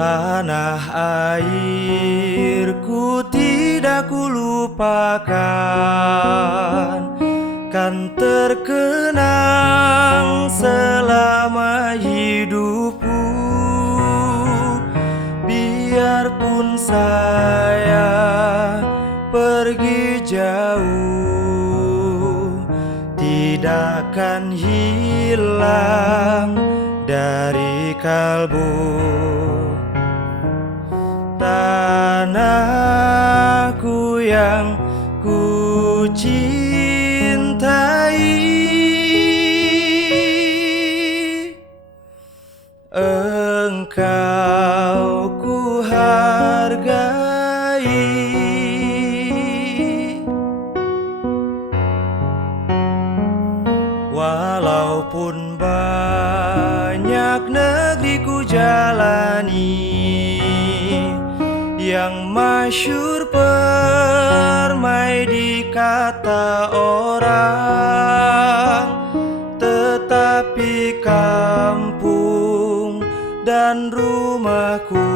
Tanah airku tidak kulupakan, kan terkenang selama hidupku. Biarpun saya pergi jauh, tidak akan hilang dari kalbu. Tanahku yang ku cintai, engkau ku hargai. Walaupun banyak negeri ku jalani, yang masyhur permai di kata orang, tetapi kampung dan rumahku,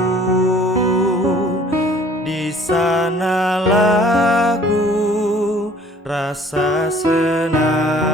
di sanalah ku rasa senang.